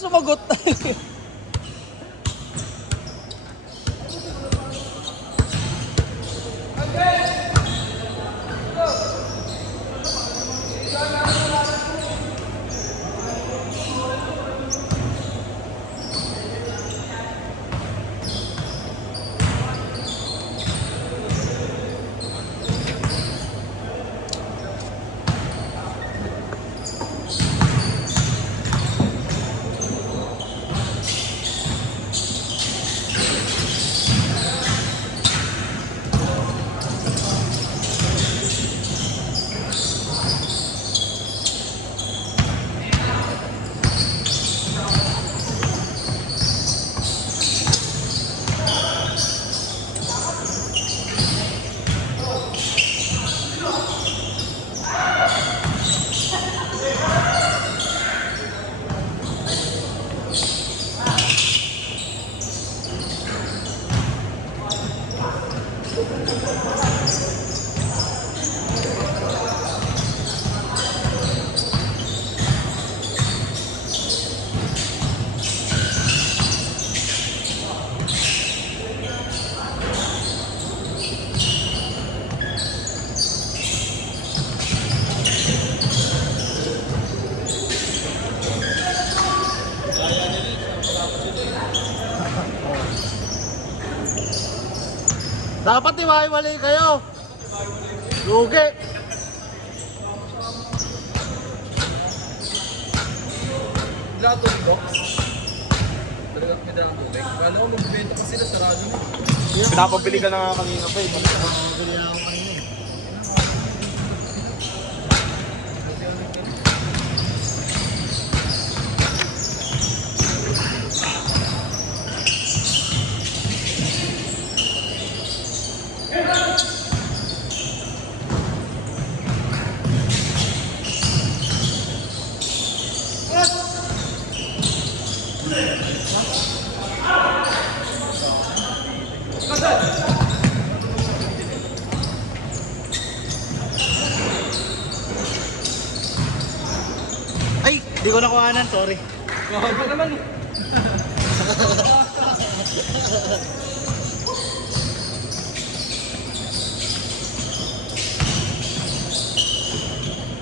sumagot. Dapat iwalay kayo. Lugi. Lato ng box. Talagang pinadaan tubig. Kala ko magbibenta pa sila sarado na. Pinapabili ka na nga kanina pa eh. Pinapabili ako kanina. Ay, di ko nakuhanan, sorry. Gago naman eh.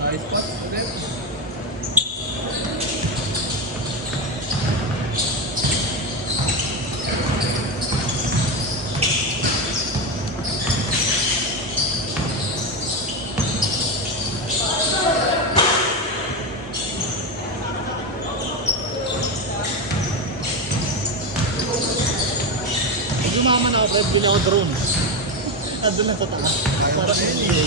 Nice spot ulit. Lumaman ako, Fred, bili ako drone. Nandun na sa taas. Para sa NBA.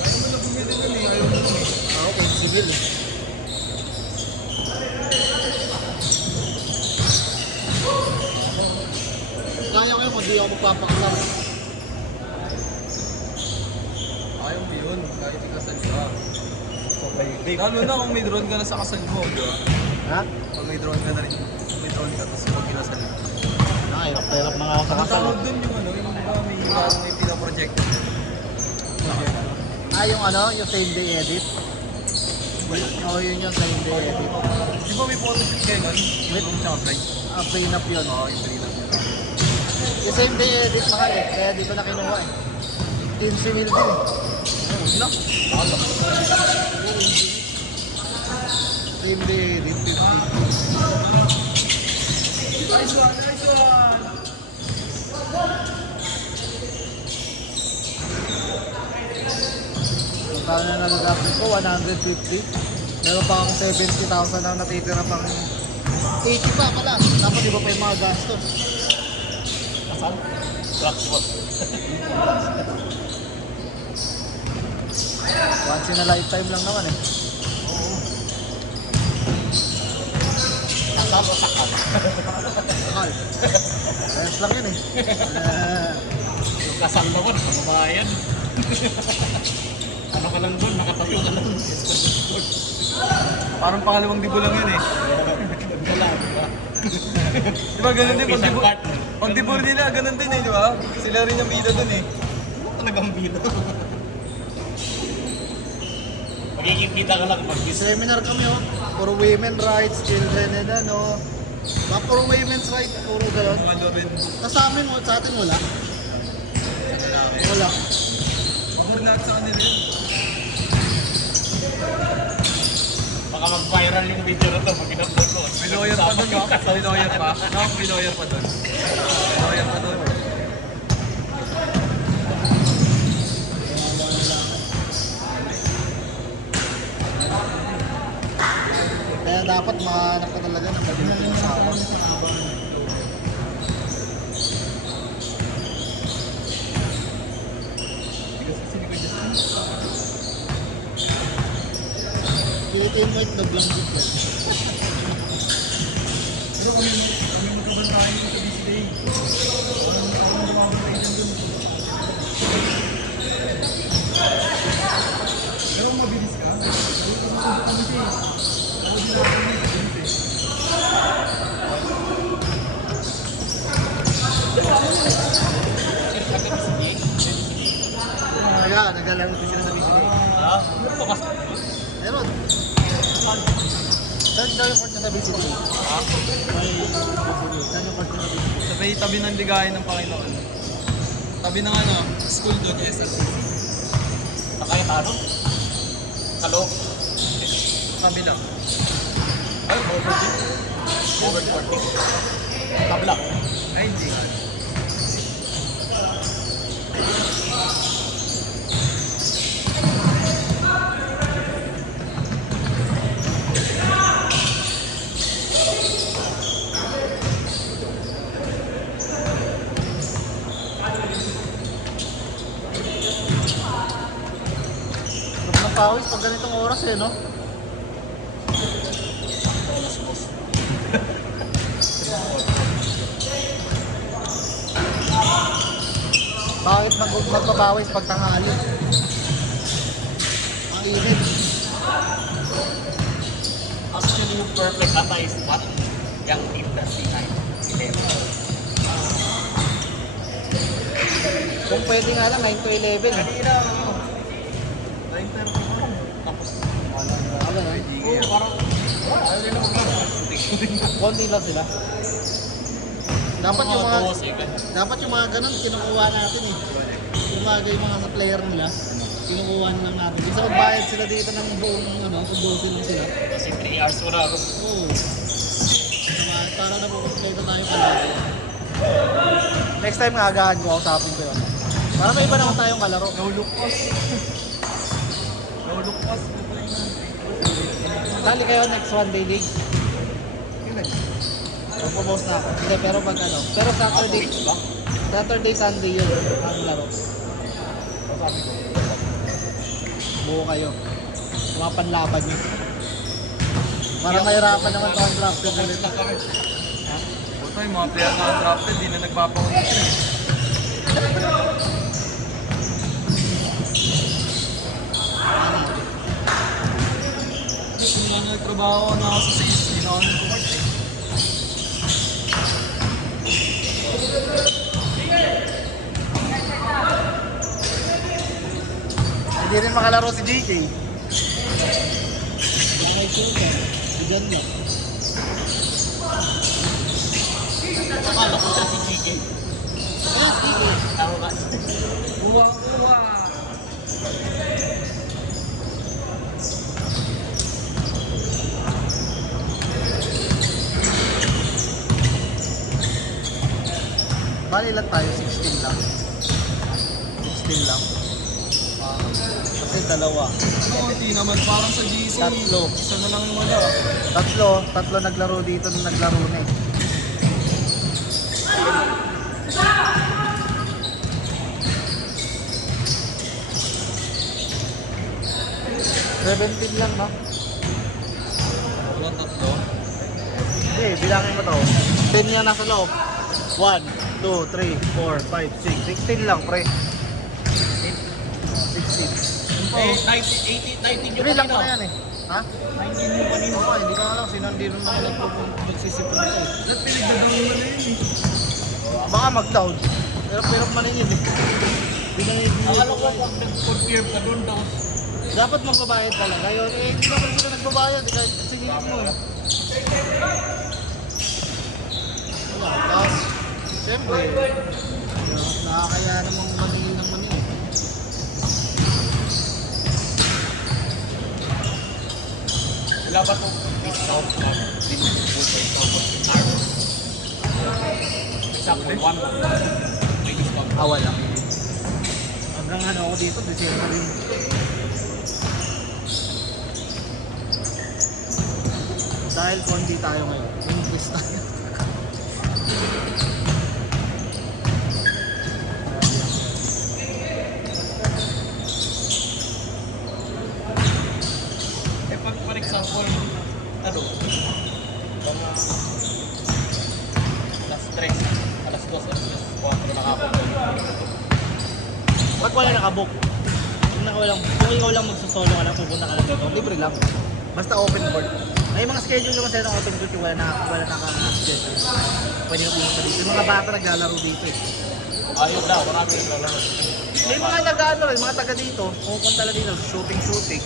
Kaya mo lang bumili nun eh. Ayaw mo nun eh. Ako, civil eh. Kaya ko yun kung di ako magpapakasal. Ayaw mo yun. Kahit ikasal ka. Lalo na kung may drone ka na sa kasal mo, di ba? Ha? Pag may drone ka na rin. May drone ka tapos pag kinasal. Hirap na nga ako sa Ang kasal. tawag dun yung ano, yung diba may pinaproject. Yung ano, yung same day edit. Oo, yun yung same day edit. Di ba may photoshoot kayo nun? Wait. Yung tsaka fly. Prenup yun. Oo, yung prenup yun. Yung same day edit mahal eh, kaya di ko na kinuha eh. 15 mil din eh. Huwag na. Baka. Same day edit, 50. Nice one, nice one! Kung na nagagapin ko, 150. Meron pa akong 70,000 na natitira pang 80 pa pala. Dapat di ba pa yung mga gastos? Asan? Blackspot. Once in a lifetime lang naman eh. Kasal o sakal? Mahal. Ayos lang yun eh. Yung kasal naman, pamabayan. Ano ka lang doon, nakatayo ka lang. Parang pangalawang dibo lang yun eh. Wala, diba? Di ba ganun din? Pag dibo nila, ganun din eh, di ba? Sila rin yung bida dun eh. Ano talagang bida? Magiging bida ka lang pag Seminar kami oh. puro women rights, children and ano. Mga puro women's rights, puro gano'n. Ano rin. Tapos sa amin, sa atin wala. Wala. Pagod lahat sa kanila yun. Baka mag-viral yung video na to pag in-upload ko. May lawyer pa doon, no? May lawyer pa. No, may lawyer pa doon. May lawyer pa doon. Kaya dapat mahanap ka talaga ng magiging asawa. Piniti-invite na blank dito. Pero kami magkabantayan sa this day. Parang nakabantay dyan dun. Pero mabilis ka. Susunod kami siya eh. Ako din ako mabilis eh. Kaya, naglalaro din sila sa BCD. Ah, bukas. Meron. Saan daw yung court niya sa BCD? May BCD. Saan yung court niya sa BCD? Tabi ng ligayan ng Panginoon. Tabi ng ano, school doon, SLC. Nakaya tano? Halo? Tabi lang. Ay, over 40. Tabla. Ay, hindi nga. Sarap ng pawis pag ganitong oras eh, no? Bakit magpapawis pag tanghali? Ang init. Actually, yung perfect ata is what? Yung industry time. Si Leo. Kung pwede nga lang, 9 to 11. Kanina, ano? 9:30 ko. Tapos, Ano na? oo, parang, ayaw nila mag-shooting. Konti lang sila. Dapat yung mga Sige. dapat yung mga ganun kinukuha natin eh. Yung mga sa player nila, kinukuha lang natin. Bisa magbayad sila dito ng buong ano, ubusin lang sila. Kasi 3 hours ko na ako. Oo. Para na pupunta tayo kalaro. Next time nga agahan ko, kausapin ko yun. Para may iba naman tayong kalaro. No look us. No look us. Dali kayo next one day league. Kailan? Magpo-post na ako. Hindi, pero pag ano. Pero Saturday, Sunday yun. Ang laro. Buo kayo. Mga panlaban yun. Parang mahirapan naman ito ang draft yun ulit. Ha? Puta, yung mga player na drafted, di na nagpapakulit eh. Simula na nagtrabaho na ako sa sales, di na ako nag-court eh. Hindi rin makalaro si JK. Okay, super. Bigyan mo. Akala ko siya si GK. Yes, JK. Tama ba? Kuha, kuha! Bali lang tayo, 16 lang. 16 lang. Kasi dalawa. No, hindi naman. Parang sa GC, Tatlo. isa na lang yung wala. Tatlo naglaro dito nung naglaro na eh. $17 lang, no? Walang tatlo. Hindi, bilangin mo to. 10 yan nasa loob. 1, 2, 3, 4, 5, 6. 16 lang, pre. 16. Eh, 19 yung Hindi lang kanina. pa na yan eh. Ha? 19 yung kanina. Oo, hindi ko alam. Sinandi rin naman nagsisipon ito eh. Ba't pinagdadang mo na yun eh? Baka mag-down. Pero man yun eh. Hindi na yun. Akala ko pag nag-confirm ka doon daw, Dapat magbabayad talaga yun. Eh, hindi naman sila nagbabayad. Kahit singilin mo. Wala. Tapos, siyempre, nakakaya namang maningin ng maningin. Wala ba itong discount na example 1, may discount. Wala. Hanggang ano ako dito, December rin. Dahil konti tayo ngayon, increase tayo. Eh pag for example, ano, mga alas 3, alas 2, alas 4 nakapunta. Pag wala nakabook, kung ikaw lang magsasolo ka lang, pupunta ka lang dito, libre lang. Basta open board. May mga schedule naman sila ng open board yung wala naka-schedule. Pwede ka pumunta dito. Yung mga bata naglalaro dito eh. Ayun daw, marami yung lalaro. May mga nag-ano rin, mga taga dito, pupunta lang dito, shooting.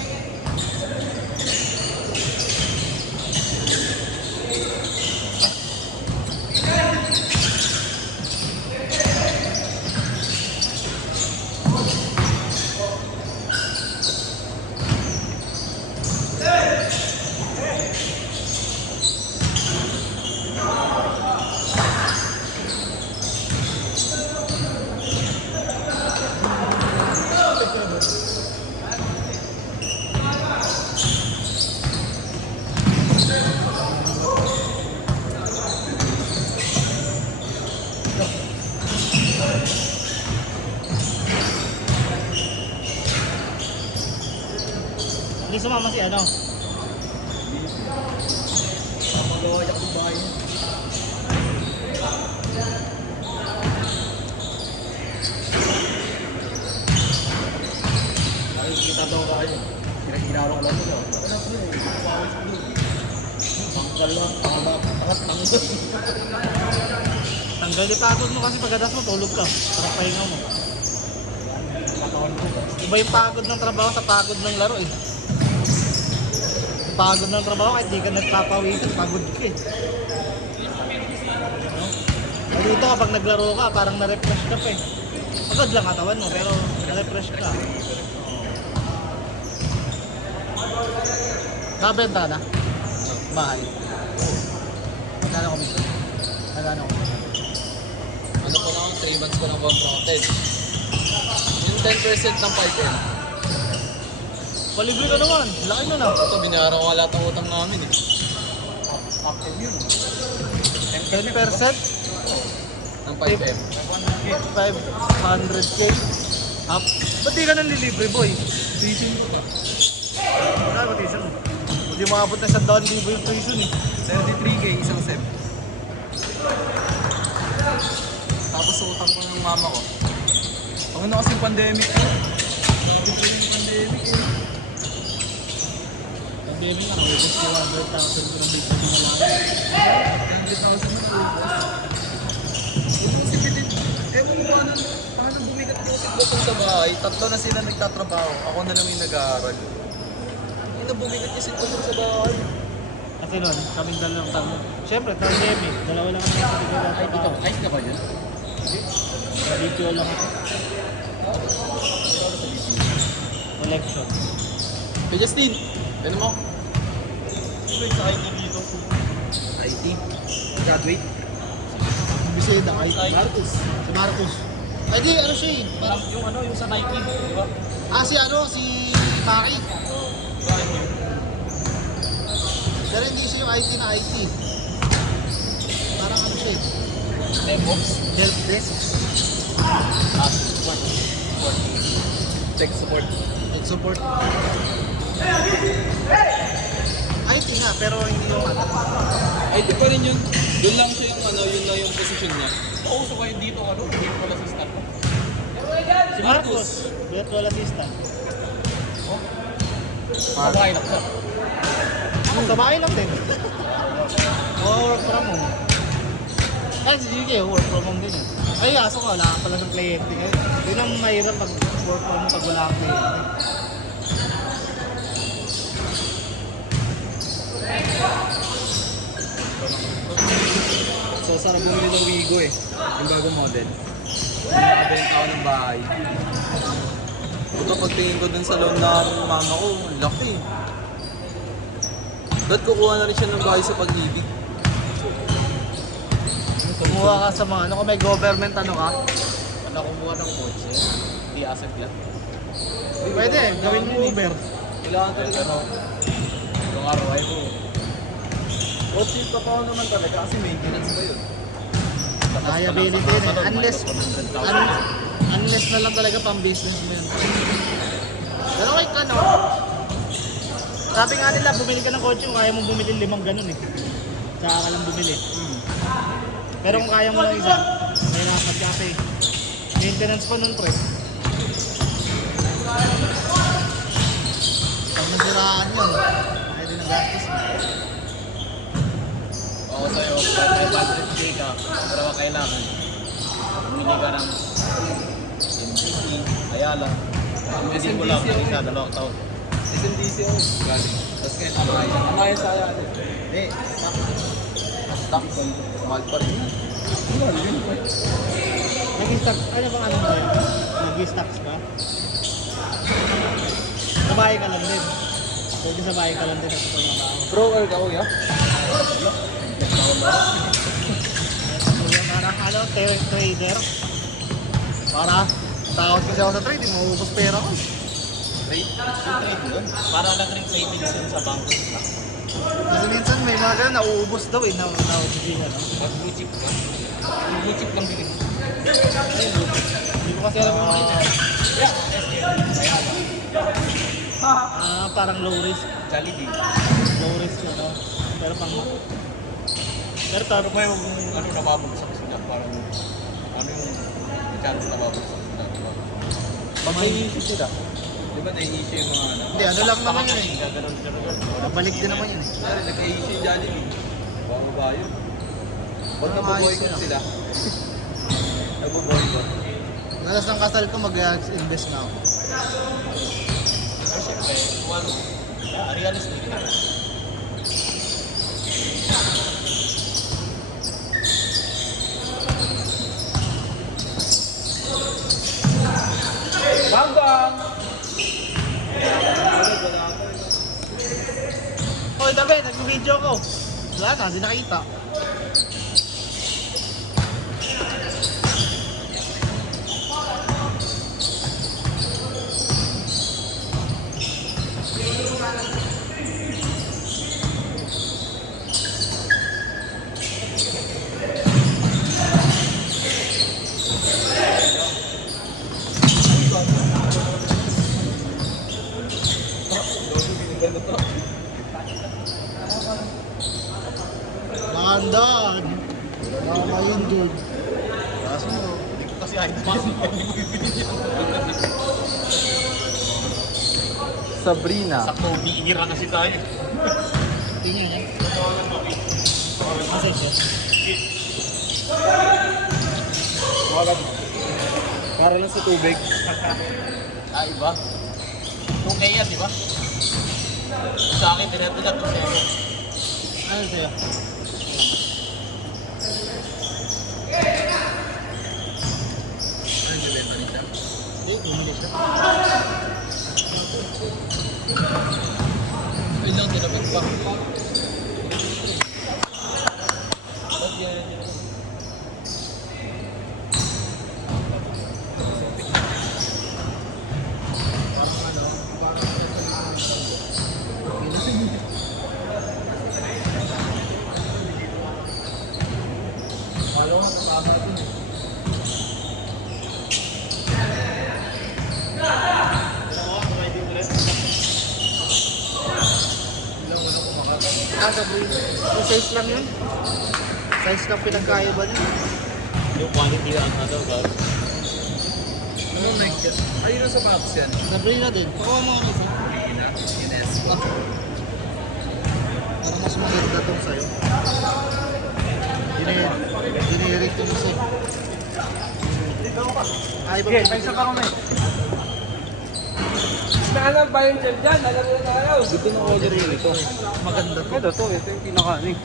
Hindi sumama si ano? Papagawa niya kung bahay. Ay, kita daw kayo. Kinakinaro ko lang ito. Ano po yun? Pawis ko doon. Tanggal lang. Tanggal. Tanggal yung pagod mo kasi pagkatas mo, tulog ka. Sarap pahinga mo. Iba yung pagod ng trabaho sa pagod ng laro eh. Yung pagod ng trabaho kahit di ka nagpapawisan, pagod ka eh. No? Dito kapag naglaro ka, parang na-refresh ka pa eh. Pagod lang katawan mo, pero na-refresh ka. Nakabenta ka na? Bahay. Magkano ko minsan? Magkano ko? Ano ko lang, 3 months ko ng contracted. Yung 10% ng 5M. Palibre ka naman, laki nun ah. Ito, binayaran ko lahat ng utang namin eh. Active yun. 10% Ng 5M. 500k up. Ba't di ka nang lilibre boy? Tuition. Wala ba tuition? Hindi makabot na 100,000 yung tuition eh. 33K isang SEM. Tapos utang ko ng mama ko. Ang ano kasi pandemic eh. Sabi ko yung pandemic eh. Pandemic na, ubos 200,000 ko ng business mo lang. 20,000 na ubos. Kasi pilit, ewan mo paano bumigat yung sitwasyon sa bahay. 3 na sila nagtatrabaho. Ako na lang yung nag-aaral. Hindi na bumigat yung sitwasyon sa bahay. Kasi nun, kaming dalawang taon. Siyempre, pandemic, dalawa lang kami sa tigil Ay, ikaw, ayos ka ba yun? Sa DPO lang ako. Collection. Hey Justin, ano mo? Ano yung sa IT dito? IT. Graduate. Biseda, kay Marcos. Si Marcos. Ay di, ano siya eh. Parang yung ano, yung sa Nike, di ba? Si Maki. Diba yun yun? Pero hindi siya yung IT na IT. Parang ano siya eh. DevOps? Help desk. Support. Tech support. Tech support. IT nga, pero hindi yung ano. IT pa rin yun. Doon lang siya yung ano, yun lang yung position niya. Oo, so kayo dito, ano, virtual assistant. Si Marcos, virtual assistant. Sa bahay lang siya. Sa bahay lang din. Work from home. Kasi si GK, work from home din eh. Ay, aso ka, wala ka pala sa kliyente ngayon. Yun ang mahirap pag work from home pag wala kang kliyente. So, sarap bumili ng Wigo eh. Yung bagong model. Nakabenta ako ng bahay. Puto, pagtingin ko dun sa loan ng mama ko, ang laki. Ba't kukuha na rin siya ng bahay sa Pag-ibig? Kumuha ka sa mga ano, kung may government ano ka, Wala kumuha ng kotse. Hindi asset lang. pwede, gawin mo Uber. Kailangan talaga. Pero, yung araw ay mo. Kotse yung totoo naman talaga kasi maintenance ba yun? Liability yun eh. Unless na lang talaga pang business mo yun. Pero kahit ano, sabi nga nila, bumili ka ng kotse kung kaya mong bumili 5 ganun eh. Tsaka ka lang bumili. Pero kung kaya mo lang isa, may dapat kasi maintenance pa nun pre. Pag nasiraan yun, kaya din ang gastos mo. Ako sa'yo, 500K ka, pero kailangan. Bumili ka ng MCC, Ayala. Bumili mo lang ng isa, 2 taon. SMDC ako. Galing. Tapos ngayon, Amaya sa Ayala. Hindi, Stock. Mahal pa rin. Mahal yun. nag-stocks, ano bang ano mo yun? Nag-stocks ka? Sa bahay ka lang din. Pwede sa bahay ka lang din at sa pagkakao. Broker ka, kuya? Parang ano, trader. Para, takot kasi ako sa trade, maubos pera ko. Trade yun. Para lang rin savings yun sa bangko. Kasi minsan may mga ganun, nauubos daw eh, na-bigyan. Pag blue chip ka, yung blue chip lang bigyan mo. Hindi ko kasi alam yung mga yun. Parang low risk. Jollibee. Low risk yun, no? Pero pang... Pero taro Ano ba yung nababagsak sila? Parang ano yung chance nababagsak sila? Diba? Pag may issue sila. Di ba na-issue yung mga ano? Hindi, ano lang naman yun eh. Gaganon ka rin. Nabalik din naman yun eh. Sorry, nag-issue yung Jollibee. Bago ba yun? Pag naboboycott sila. Naboboycott. Nalas ng kasal ko, mag-invest na ako. Pero syempre, kung ano, realistic ka. Bambang! Hoy, Dabe, nag-video ko. Wala na, hindi nakita. Nakandaan. Tama yun, dude. Kaso, hindi ko kasi idol. Sabrina. Sakto, umiira kasi tayo. Yun yun eh. Kasi ito. Para lang sa tubig. Iba. 2K yan, di ba? Sa akin, dineto na 2 Ano sa'yo? Ano yung benta niya? Hindi, bumili siya. Ilang tinapit pa. Yung size lang yun. Size lang pinagkaiba niya. Yung quality ang ano, ba? Ano Nike yan? Ayun na sa Maps yan. Sabrina din. Pakuha mo ang isa. Sabrina. Ines. Para mas maganda tong sa'yo. Dinirit yung isa. Ay, ba? Okay, may isa pa kami. Nahanap ba yung chef dyan? Alam mo na tayo. Ito na order yun ito. Maganda to. Ito yung pinaka ano eh.